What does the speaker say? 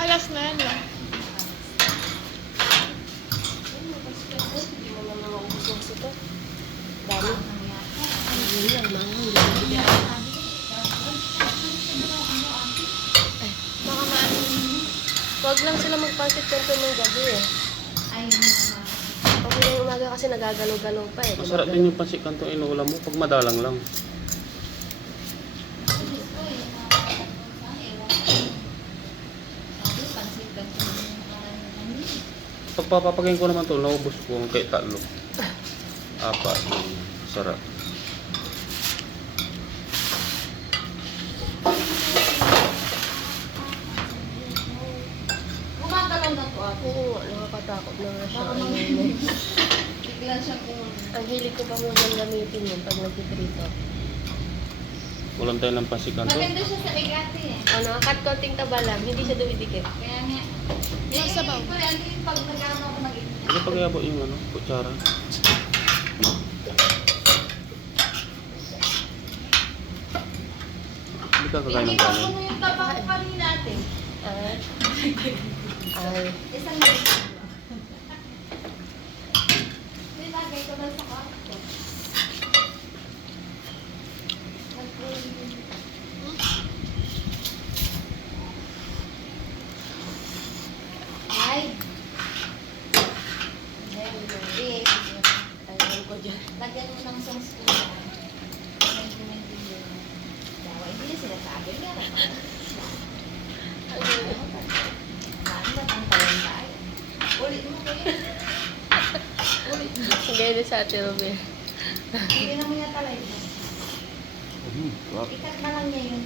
Alas na yan lang. Hindi mo naman maubos yung sito. Dami. Ayun lang, mahal. Baka maano. Huwag lang sila magpasit kanto ng gabi eh. Pag yung umaga kasi nagagalaw-galaw pa eh. Masarap din yung pansit kanto inuulam mo pag madalang lang. Pag papapagayin ko naman to, naubos ko kay tatlo. Apat. Sarap. Gumatalong na po ako. Oo, nakakatakot na nga siya. Bigla siyang Ang hilig ko pa mo dyan gamitin yun pag nagpiprito. Kulang tayo ng pansit kanto. maganda siya sa igati eh. O, nakakat konting taba lang, hindi siya dumidikit. Kaya nga. Yung sabaw. Pag nagano ako mag Ano pag iabot yung ano, kutsara? Hindi ka kakain Hindi ng ko kanin. ano yung taba ko kanina natin. Ay. Ay. Isang ganito. Nilagay ko lang sa kwarto. Ay! Ayun ko dyan. Lagyan mo ng sunscreen. Dawa, hindi niya sinasabi nga. Saan ba ang talang tayo? Ulit mo kayo. Ulit mo. Gaya din sa Ate Robin. Hindi naman niya talaga. Sarap. Ikat na lang niya yun.